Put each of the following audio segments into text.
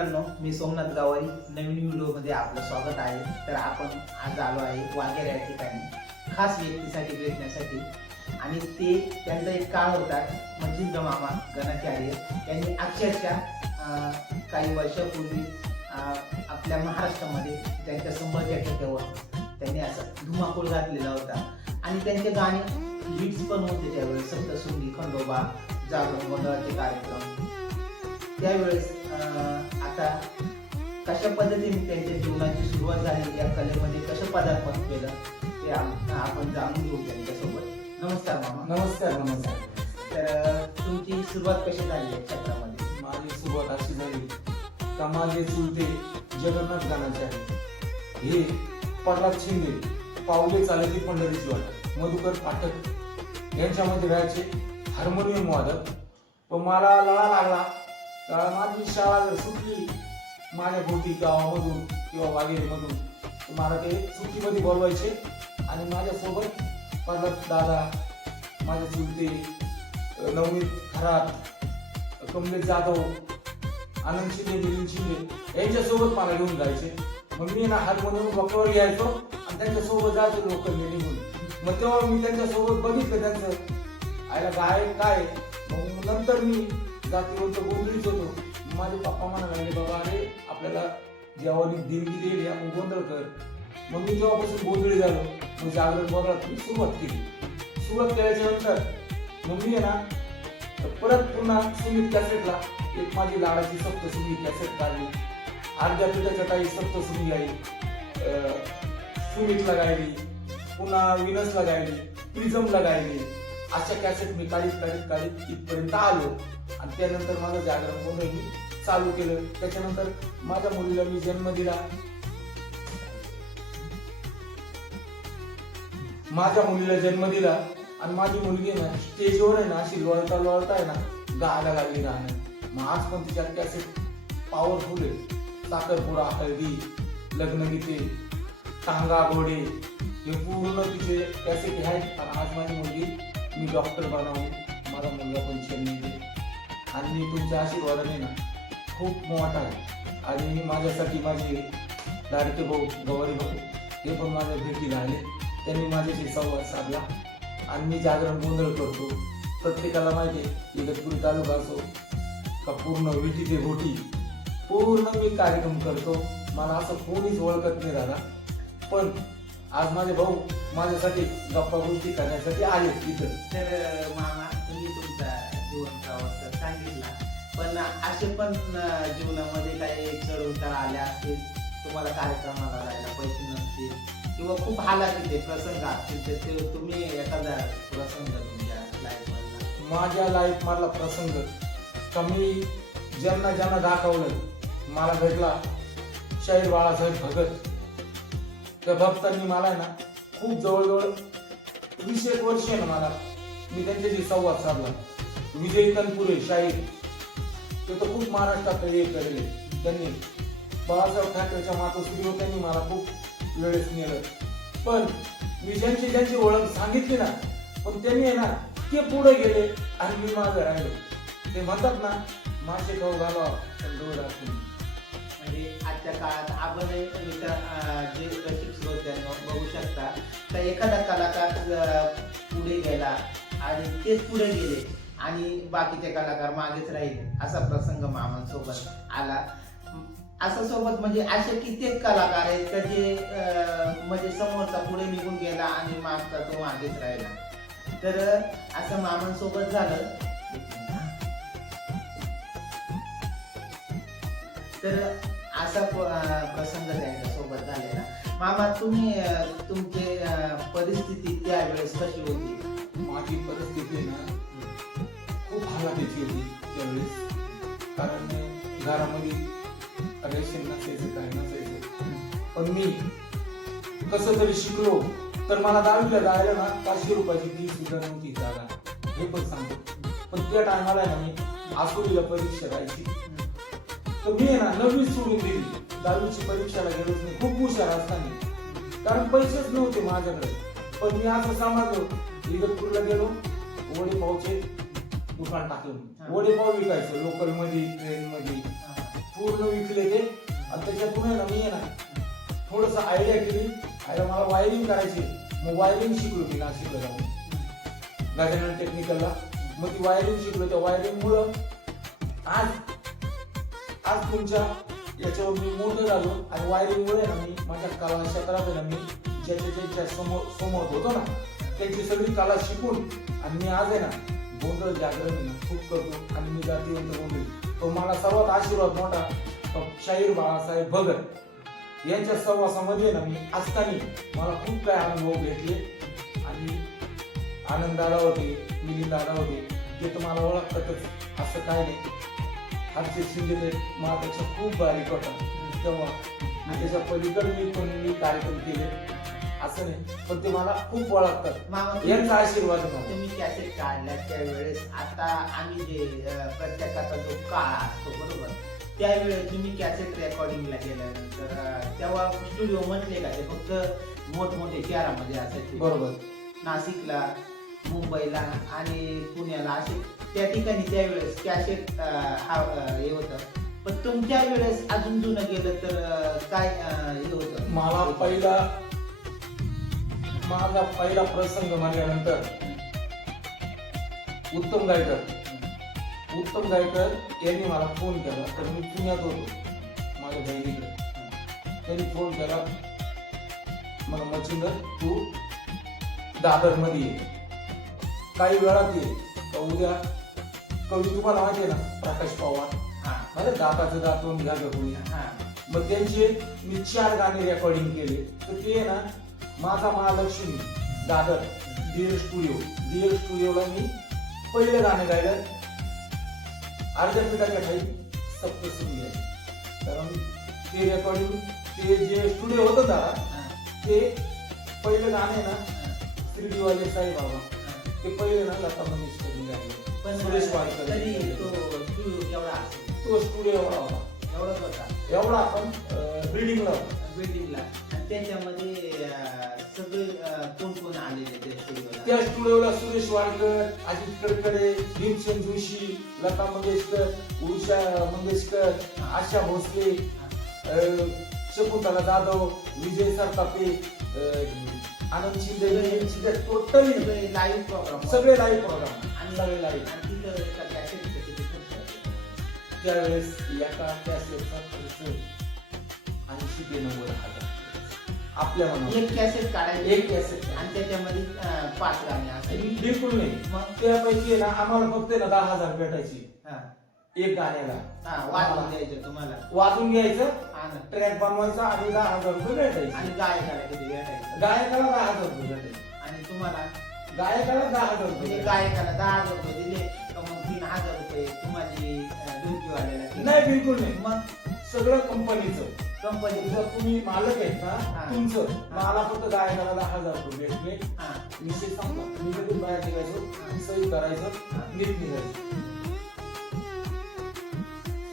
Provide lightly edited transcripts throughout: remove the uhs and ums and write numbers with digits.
मित्रांनो, मी सोमनाथ गावाई, नवीन व्हिडिओमध्ये आपलं स्वागत आहे. तर आपण आज आलो आहे वाघेर या ठिकाणी खास व्यक्तीसाठी भेटण्यासाठी. आणि ते त्यांचा एक काळ होता, मच्छिंद्र मामा गणाचार्य यांनी अक्षरशः काही वर्षापूर्वी आपल्या महाराष्ट्रामध्ये त्यांच्या संभाजी ठेक्यावर त्यांनी असा धुमाकूळ घातलेला होता. आणि त्यांचे गाणे हिट्स पण होते त्यावेळेस, सप्तशृंगी, खंडोबा, जागरण गोंधळाचे कार्यक्रम. त्यावेळेस आता कशा पद्धतीने त्यांच्या जीवनाची सुरुवात झाली, या कलेमध्ये कसं पदार्पण केलं ते आपण जाणून घेऊ त्यांच्यासोबत. नमस्कार मामा. नमस्कार. नमस्कार. तर तुमची सुरुवात कशी झाली या क्षेत्रामध्ये? माझी सुरुवात अशी झाली का माझे चुलते जगन्नाथ गणाचार्य हे प्रल्हाद शिंदे, पावले चालती पंढरीची वाटत, मधुकर पाठक यांच्यामध्ये राहायचे हार्मोनियम वादक. पण मला लळा लागला का माझी शाळा जर सुटली माझ्या भोवती गावामधून किंवा वाघेरीमधून, तर मला ते सुट्टीमध्ये बोलवायचे आणि माझ्यासोबत प्रल्हाद दादा, माझे चुलते नवनीत खरात, कमलेश जाधव, आनंद शिंदे, मिलिंद शिंदे यांच्यासोबत मला घेऊन जायचे. मग मी ना हार्मोनियम बकवावर यायचो आणि त्यांच्यासोबत जायचो लोकांनी निघून. मग तेव्हा मी त्यांच्यासोबत बघितलं त्यांचं आयला काय. मग नंतर मी जातीवंत गोंधळीच होतो. माझे पप्पा म्हणायला लागले, बाबा अरे आपल्याला जेव्हा देणगी देईल या मग गोंधळ कर. मग मी तेव्हापासून गोंधळी झालो. मग जागरण बघायला मी सुरुवात केली. सुरुवात केल्याच्या नंतर मग मी आहे ना परत पुन्हा सुमित कॅसेटला एक माझी लाडाची सप्तशृंगी कॅसेट काढली. अर्ध्या पिठाच्या काही सप्तशृंगी आई सुमितला गायली, पुन्हा विनसला गायली, प्रिझमला गायली. अशा कॅसेट मी काढीत इथपर्यंत आलो. आणि त्यानंतर माझं जागरण गोंधळ मी चालू केलं. त्याच्यानंतर माझ्या मुलीला मी जन्म दिला. आणि माझी मुलगी ना स्टेजवर आहे ना अशी लोळता आहे ना गायला लागली गाणं. मग आज पण तिच्या कॅसेट पॉवरफुल आहे. साखरपुडा, हळदी, लग्नगीते, टांगा घोडे हे पूर्ण तिचे कॅसेट आहेत. आणि आज माझी मुलगी मी डॉक्टर बनवली, माझा मुलगा पण चेन्नई. आणि मी तुमच्या आशीर्वादाने ना खूप मोठा आहे. आणि माझ्यासाठी माझे लाडके भाऊ गवारी भाऊ हे पण माझ्या भेटीला आले. त्यांनी माझ्याशी संवाद साधला. आणि मी जागरण गोंधळ करतो. प्रत्येकाला माहिती आहे इगतपुरी तालुका असो का पूर्ण विटी ते भोटी पूर्ण मी कार्यक्रम करतो. मला असं कोणीच ओळखत नाही दादा. पण आज माझे भाऊ माझ्यासाठी गप्पा गोष्टी करण्यासाठी आले इथं. तर मामा, तुम्ही तुमचा जीवन प्रवास तर सांगितला, पण असे पण जीवनामध्ये काही चढ उतार आले असतील, तुम्हाला कार्यक्रमाला जायला पैसे नसतील किंवा खूप हालाखीचे प्रसंग असतील, तर ते तुम्ही एखादा प्रसंग तुमच्या लाईफ मधला? माझ्या लाईफ मधला प्रसंग का मी ज्यांना दाखवलं मला भेटला शाहीर बाळासाहेब भगत. त्या भक्तांनी मला ना खूप जवळजवळ 20 वर्ष आहे ना मला मी त्यांच्याशी संवाद साधला. विजय तनपुरे शाहीर ते तर खूप महाराष्ट्रात हे केलेले. त्यांनी बाळासाहेब ठाकरेच्या मातोश्रीवर त्यांनी मला खूप वेळेस नेलं. पण मी ज्यांची ओळख सांगितली ना, पण त्यांनी आहे ना ते पुढे गेले आणि मी मागे राहिलो. ते म्हणतात ना मासे खाऊ घालवा पण डोळ राखून. म्हणजे आजच्या काळात आपण जे रसिक श्रोत्यांना बघू शकता, तर एखादा कलाकार पुढे गेला आणि तेच पुढे गेले आणि बाकीचे कलाकार मागेच राहिले, असा प्रसंग मामांसोबत आला. असं सोबत म्हणजे असे कित्येक कलाकार आहेत का जे म्हणजे समोरचा पुढे निघून गेला आणि मागचा तो मागेच राहिला. तर असं मामांसोबत झालं. तर असा प्रसंग त्यांच्यासोबत झालेला. मामा, तुम्ही तुमची परिस्थिती त्यावेळेस कशी होती? माझी परिस्थिती ना खूप हालाखीची होती त्यावेळेस. कारण घरामध्ये रेशन नसायचं, काय नसायचं. पण मी कसं तरी शिकलो. तर मला 10वीला जायला ना 500 रुपयाची फी सुद्धा नव्हती जागा, हे पण सांगतो. पण त्या टायमाला ना मी आसुरीला परीक्षा राहायची. तर मी आहे ना 9वी सोडून दिली. 10वीची परीक्षाला गेलोच नाही, खूप हुशार असताना. कारण पैसेच नव्हते माझ्याकडे. पण मी असं सांभाळलो, इगतपुरीला गेलो, वडेपावचे दुकान टाकलं. वडेपाव विकायचं लोकल मध्ये, ट्रेन मध्ये. पूर्ण विकले ते. आणि त्याच्यातून आहे ना मी आहे ना थोडस आयडिया केली. आणि मला वायरिंग करायची. मग वायरिंग शिकलो की नाशिकला जाऊन गजानन टेक्निकलला. मग ती वायरिंग शिकलो. त्या वायरिंग मुळे आज तुमच्या याच्यावर मी मोठं झालो. आणि वायरिंग मुळे ना मी माझ्या कला क्षेत्रात आहे ना मी ज्याच्या समोर होतो ना त्यांची सगळी कला शिकून आणि मी आज आहे ना गोंधळ जागरण आहे ना खूप करतो. आणि मी जातीवंत गोंधळ तो मला सर्वात आशीर्वाद मोठा तो शाहीर बाळासाहेब भगत यांच्या सहवासामध्ये ना मी असताना मला खूप काय अनुभव भेटले. आणि आनंद दादा होते, मिलिंद दादा होते, ते तुम्हाला ओळखतातच असं काय नाही. हर्षद शिंदे माझ्यापेक्षा खूप बारीक होता तेव्हा. मी त्याच्या पलीकडे मी कार्यक्रम केले असं नाही, पण ते मला खूप ओळखतात. यांचा आशीर्वाद आहे मला. तुम्ही कॅसेट काढल्या त्यावेळेस आता आम्ही जे प्रत्येकाचा जो काळ असतो बरोबर त्यावेळेस तुम्ही कॅसेट रेकॉर्डिंगला गेल्यानंतर तेव्हा स्टुडिओ म्हटले का ते फक्त मोठमोठे शहरामध्ये असायचे बरोबर. नाशिकला, मुंबईला आणि पुण्याला असे त्या ठिकाणी त्यावेळेस कॅसेट हे होतं. पण तुमच्या वेळेस अजून जुनं गेलं तर काय हे होतं? माझा पहिला प्रसंग म्हणल्यानंतर उत्तम गायकर यांनी मला फोन केला. तर मी पुण्यात होतो माझ्या बहिणीकडे. त्यांनी फोन केला मला मच्छिंदर तू दादर मध्ये ये काही वेळात ये. तर उद्या कवी तुम्हाला माहिती आहे ना प्रकाश पवार म्हणजे दाताचं दातून घ्या कोणी. मग त्यांचे मी 4 गाणे रेकॉर्डिंग केले. तर ते ना माझा महालक्ष्मी दादर डीएल स्टुडिओला मी पहिले गाणे गायलं अर्ध्या पिठाच्या खाली सप्तशृंगी आहे. कारण ते रेकॉर्डिंग ते जे स्टुडिओ होतं दादा ते पहिले गाणे ना श्रीदिवाले साई बाबा ते पहिले ना लता मंगेशकरनी गायले. पण सुरेश वाडकर तरी तो स्टुडिओ केवढा असेल? तो स्टुडिओ एवढा होता. एवढाच होता. एवढा आपण बिल्डिंगला आणि त्याच्यामध्ये सगळे कोण कोण आलेले त्या स्टुडिओला? त्या स्टुडिओला सुरेश वाडकर, अजित कडकडे, भीमसेन जोशी, लता मंगेशकर, उषा मंगेशकर, आशा भोसले, शकुंतला जाधव, विजय Sartape, Anand Shinde totally live programme सगळे लाईव्ह लाईव्ह. त्यावेळेस एका कॅसेटचा खर्च 80 ते 90,000 आपल्या मनात. एक कॅसेट काढायची, एक कॅसेट आणि त्याच्यामध्ये 5 गाणी असायची. बिलकुल नाही. मग त्यापैकी ना आम्हाला फक्त ना 10,000 भेटायची एक गाण्याला. वाजून द्यायचं तुम्हाला, वाजून घ्यायचं ट्रॅक बनवायचा आणि 10,000 रुपये भेटायचे. आणि गायकाला किती भेटायचं? गायकाला 10,000 रुपये भेटायचे. आणि तुम्हाला गायकाला 10,000 म्हणजे रुपये. गायकाला 10,000 रुपये दिले तर मग 3,000 रुपये तुम्हाला ढोलकीवाल्याला? नाही बिलकुल नाही. मग सगळं कंपनीचं. कंपनीचं तुम्ही मालक आहेत ना तुमचं. मला फक्त गायकाला 10,000 रुपये भेटले. विषय संपला. मी तिथून बाहेर निघायचो, सही करायचं, नीट निघायचं.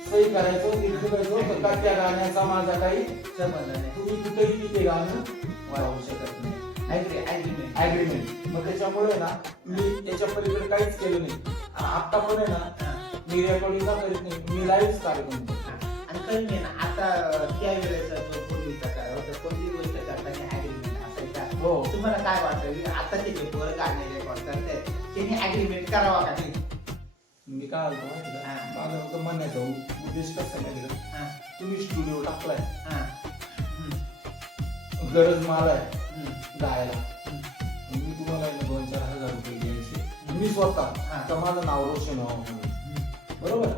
सही करायचं, नीट निघायचो. का त्या गाण्याचा माझा काही संबंध नाही. तुम्ही कुठेही ते गाणं वाढवू शकत नाही. ऍग्रीमेंट. मग त्याच्यामुळे ना मी त्याच्या पलीकडे काहीच केलं नाही. आता पण आहे ना मी रेकॉर्डिंग करीत नाही, मी लाईव्ह कार्यक्रम करतो. आणि काही नाही ना आता त्यावेळेस जो पूर्वीचा काळ होता कोणती गोष्ट करताना ऍग्रीमेंट असायचा. हो. तुम्हाला काय वाटतं आता ते पोरं गाणे रेकॉर्ड करतायत त्यांनी ऍग्रीमेंट करावा का नाही? मी काय होतो माहिती का, माझं होतं म्हणण्याचा उद्देश कसा आहे तुम्ही स्टुडिओ टाकलाय, गरज मला आहे गायला, मी तुम्हाला 2-4 हजार रुपये द्यायचे मी स्वतः, तर माझं नाव रोशन व्हावं म्हणून. बरोबर.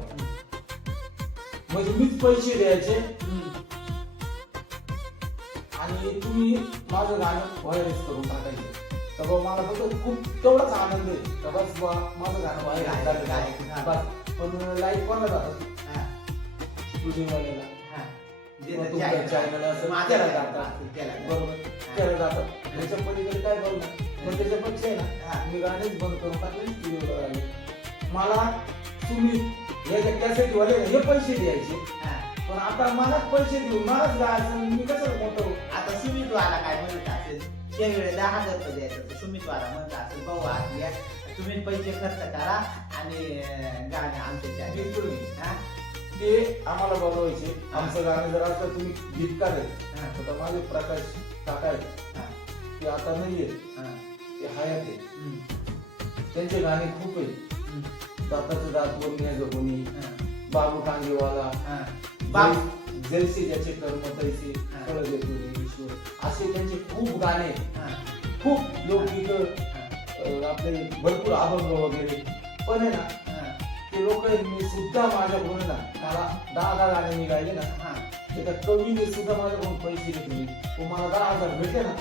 म्हणजे मीच पैसे द्यायचे आणि तुम्ही माझं गाणं व्हायरस करून टाकायचं. तर बाबा मला फक्त खूप तेवढाच आनंद आहे तर बस माझं गाणं व्हायरस झालं बस. पण लाईव्ह कोणाला जातात स्टुडिओवाल्याला चॅनल असं केला जातात. बरोबर केलं जातात. त्याच्या पलीकडे काय बोलणार. पण त्याच्यापेक्षा आहे ना मी गाणेच बंद करून टाकले स्टुडिओला आले. मला तुम्ही त्यासाठी वाले हे पैसे द्यायचे पण आता मलाच पैसे देऊन मलाच गायचं मी कसं मोठं. आता सुमितवाला काय म्हणत असेल त्यावेळेस 10,000 रुपये द्यायचं सुमितवाला म्हणत असेल भाऊ आपल्या तुम्ही पैसे खर्च करा आणि गाणे आमच्या बिलकुल ते आम्हाला बोलवायचे. हा. आमचं गाणं जर असलं तुम्ही गीतकार आहे हा. आता माझे प्रकाश काका आहेत हा. ते आता नाहीये, हा. ते हयात आहे. हम्म. त्यांचे गाणे खूप आहेत. हम्म. दाताचं दात बोलण्याचं कोणी, हा. बाबू टांगेवाला, हा. बाप जैसे ज्याचे कर्म तैसे हा. फळ देतो रे ईश्वर, असे त्यांचे खूप गाणे आहेत. हा. खूप लोकगीत हा. आपले भरपूर अभंग वगैरे पण आहे ना. हा. ते लोक मी सुद्धा माझ्याकडून ना मला 10 गाणे मी गायले ना, हा. तर त्या कवीने सुद्धा माझ्याकडून पैसे घेतले. तो मला 10,000 भेटले ना,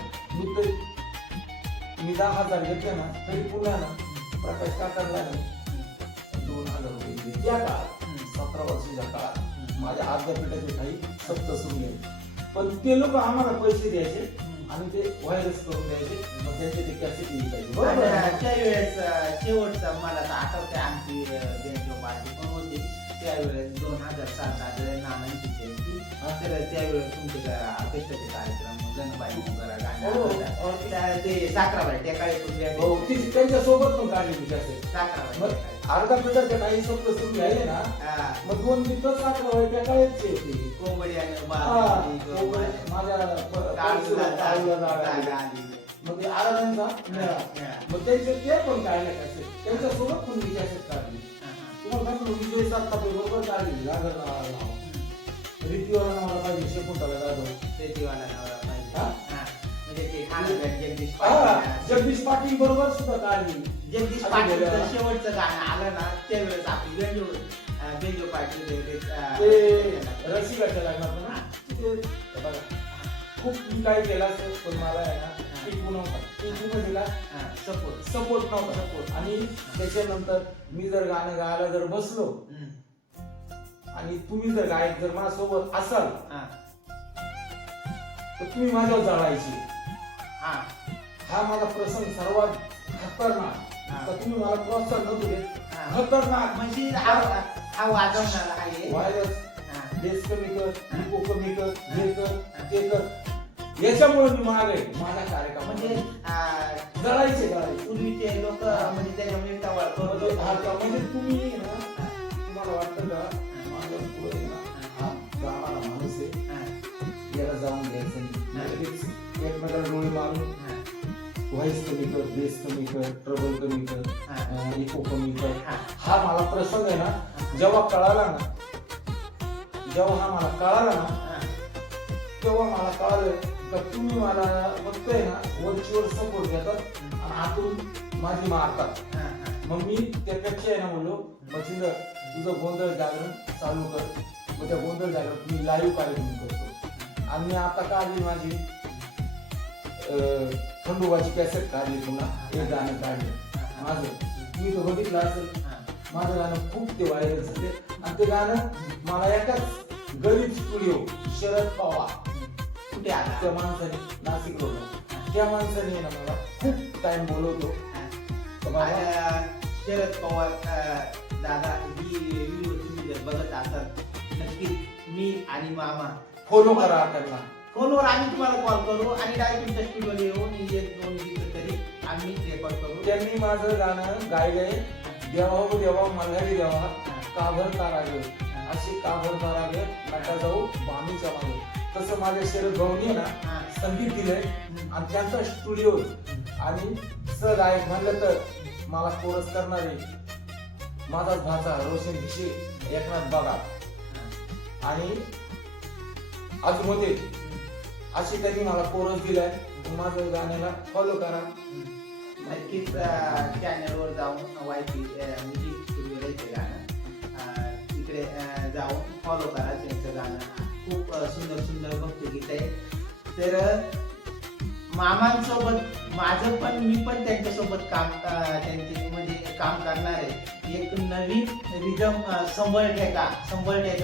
मी 10,000 घेतले ना तरी पुन्हा ना प्रकाश काकांना 2,000 रुपये दिले. त्या काळात 17 वर्षाच्या काळात माझ्या आद्यापीठाचे काही सप्त सुरू झाले. पण ते लोक आम्हाला पैसे द्यायचे आणि ते व्हायरस करून द्यायचे. मग त्याचे ते कॅसेट विकायचे. बरोबर आहे? त्यावेळेस शेवटचा मला तर आठवते आमची बँक पार्टी पण होती त्यावेळेस 2007 नानांची जयंती. तर त्यावेळेस तुमचे ऑर्केस्ट्राचे कार्यक्रम गणबाई गाणं ते साखराबाई त्या काळी हो, त्यांच्या सोबत पण काढली मी कॅसेट. साखराबाई अर्धा पिठाच्या काही शब्द सुरू झाले ना, मग 2 मिनिटं साखर त्या काळाची होती. कोंबडी आणि माझ्या मग ते आराधांचा मेळा. मग त्यांचे ते पण काढले कॅसेट, त्यांच्या सोबत पण मी कॅसेट काढली. तुम्हाला सांगतो विजय सातापे बरोबर काढली. गाजर नाव रीतीवाला नावाला पाहिजे, शकुंतला जाधव, शेतीवाला नवरा पाहिजे. हा? म्हणजे ते खाणं जगदीश जगदीश पाटील बरोबर सुद्धा काढली. जगदीश पाटीलचं शेवटचं गाणं आलं ना त्यावेळेस आपली बेंजो पाटील ते रसिकाच्या लग्नात ना, ते बघा खूप मी काय केलं असेल पण मला आहे ना टिकू नव्हता. टिकू दिला सपोर्ट नव्हता. आणि त्याच्यानंतर मी जर गाणं गायला जर बसलो आणि तुम्ही जर गायक जर माझ्यासोबत असाल तर तुम्ही माझ्यावर जळायची. हा माझा प्रसंग सर्वात खतरनाक. तर तुम्ही मला प्रोत्साहन नव्हते देत. खतरनाक म्हणजे हा वाजवणारा आहे व्हायरस, बेस कमी कर, इको कमी कर, हे कर ते कर. याच्यामुळे मी मागे माझा कार्यक्रम म्हणजे जळायचे पूर्वीचे लोक म्हणजे त्याच्यामुळे टवाळ म्हणजे तुम्ही ना तुम्हाला वाटतं का माझ्या पुढे ना हा गावाला माणूस आहे, याला जाऊन घ्यायचं नाही. एकमेकाला डोळे मारून व्हॉइस कमी कर, बेस कमी कर, ट्रबल कमी कर, इको कमी कर. हा मला प्रसंग आहे ना जेव्हा कळाला ना, तेव्हा मला कळालं का तुम्ही मला बघताय ना वरचीवर सपोर्ट देतात आणि आतून माझी मारतात. मग मी त्यापेक्षा आहे ना बोललो मच्छिंदर तुझं गोंधळ जागरण चालू कर. मग त्या गोंधळ जागरण तुम्ही लाईव्ह कार्यक्रम करतो. आणि आता काढली माझी खंडोबाची कॅसेट काढली, पुन्हा एक गाणं काढलं माझं. तुम्ही तो बघितलं असेल. माझं गाणं खूप ते व्हायरल झाले. आणि ते गाणं मला एकाच गरीब स्टुडिओ शरद पवार कुठे आला त्या माणसाने नाशिक रोडला, त्या माणसाने ना मला खूप टाइम बोलवतो. शरद पवार दादा ही व्हिडिओ तुम्ही जर बघत असाल नक्कीच मी आणि मामा फॉलो करा त्यांना. फोनवर आम्ही तुम्हाला कॉल करू आणि डायरेक्ट तुमच्या स्टुडिओला येऊन 1-2 गीत तरी आम्ही रेकॉर्ड करू. त्यांनी माझं गाणं गायलंय. देवा हो देवा मल्हारी देवा काभर तारागे, अशी काभर तारागे नका जाऊ बामीच्या मागे. तसं माझ्या शरद भाऊनी ना संगीत दिलंय आणि त्यांचा स्टुडिओ आणि सहगायक म्हणलं तर मला कोरस करणारे माझाच भाचा रोशन भिशे, एकनाथ बागा आणि आजमोदे अशी त्यांनी मला कोरस दिलाय. माझं गाण्याला फॉलो करा. नक्कीच चॅनलवर जाऊन वायपी म्युझिक स्टुडिओला येते गाणं तिकडे जाऊन फॉलो करा. त्यांचं गाणं खूप सुंदर सुंदर भक्तिगीत आहे. तर मामांसोबत माझं पण मी पण त्यांच्यासोबत त्यांचे म्हणजे काम करणार आहे. एक नवीन रिदम संबळ ठेका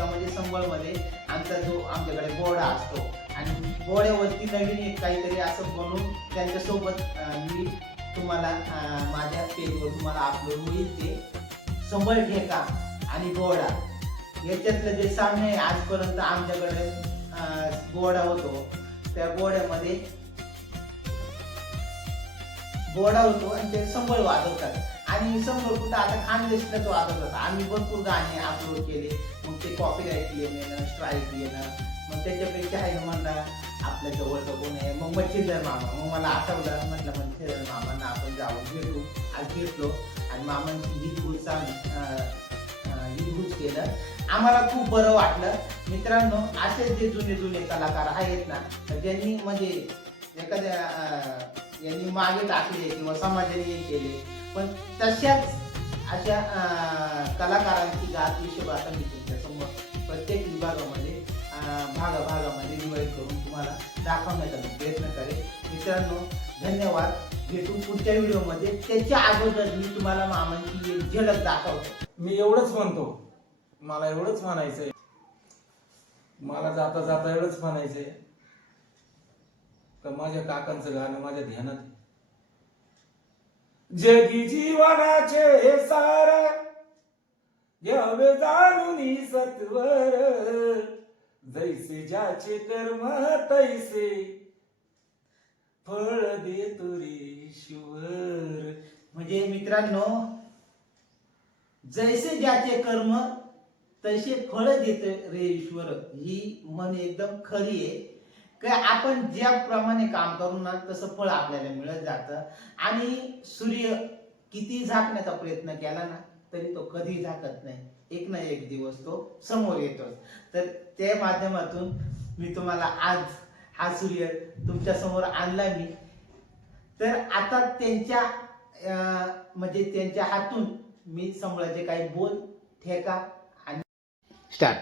म्हणजे संबळमध्ये आमचा जो आमच्याकडे बोर्डा असतो आणि बोर्ड्यावरती नवीन एक काहीतरी असं बनवून त्यांच्यासोबत मी तुम्हाला माझ्या पेजवर तुम्हाला अपलोड होईल. ते संबळ ठेका आणि बोर्डा याच्यातलं जे सामने आहे आजपर्यंत आमच्याकडे बोर्डा होतो. त्या बोर्ड्यामध्ये बोर्डा होतो आणि ते संबळ वाजवतात आणि संबळ कुठं आता खानदेशलाच वाजवतात. आम्ही भरपूर गाणे अपलोड केले. मग ते कॉपीराईट क्लेम येणं, स्ट्राईक येणं. मग त्याच्यापेक्षा आहे ना म्हणला आपल्या जवळचं कोण आहे, मग मच्छिंद्र मामा. मग मला आठवलं, म्हटलं मच्छिंद्र मामांना आपण जाऊन भेटू. आज भेटलो आणि मामांची हितगुज केलं. आम्हाला खूप बरं वाटलं. मित्रांनो, असेच जे जुने जुने कलाकार आहेत ना, तर ज्यांनी म्हणजे एखाद्या यांनी मागे टाकले किंवा समाजाने हे केले, पण तशाच अशा कलाकारांची गाथ विषय आता मी तुमच्या समोर प्रत्येक विभागामध्ये भागाभागामध्ये डिवाईड करून तुम्हाला दाखवण्याचा मी प्रयत्न करेन. मित्रांनो, धन्यवाद. भेटू पुढच्या व्हिडिओमध्ये. त्याच्या अगोदर मी तुम्हाला मामांची एक झलक दाखवतो. मी एवढंच म्हणतो, मला एवढंच म्हणायचंय, मला जाता जाता एवढंच म्हणायचंय तर माझ्या काकांचं गाणं माझ्या ध्यानात आहे. जगी जीवनाचे हे सार घ्यावे जाणून सत्वर, जैसे ज्याचे कर्म तैसे फळ देतो रे ईश्वर. म्हणजे मित्रांनो, जैसे ज्याचे कर्म तसे फळ देते रे ईश्वर, ही म्हण एकदम खरी आहे. काय आपण ज्याप्रमाणे काम करू ना तसं फळ आपल्याला मिळत जातं. आणि सूर्य किती झाकण्याचा प्रयत्न केला ना तरी तो कधी झाकत नाही, एक ना एक दिवस तो समोर येतो. तर त्या माध्यमातून मी तुम्हाला आज हा सूर्य तुमच्या समोर आणला मी. तर आता त्यांच्या म्हणजे त्यांच्या हातून मी संबळाचे काही बोल, ठेका आणि स्टार्ट.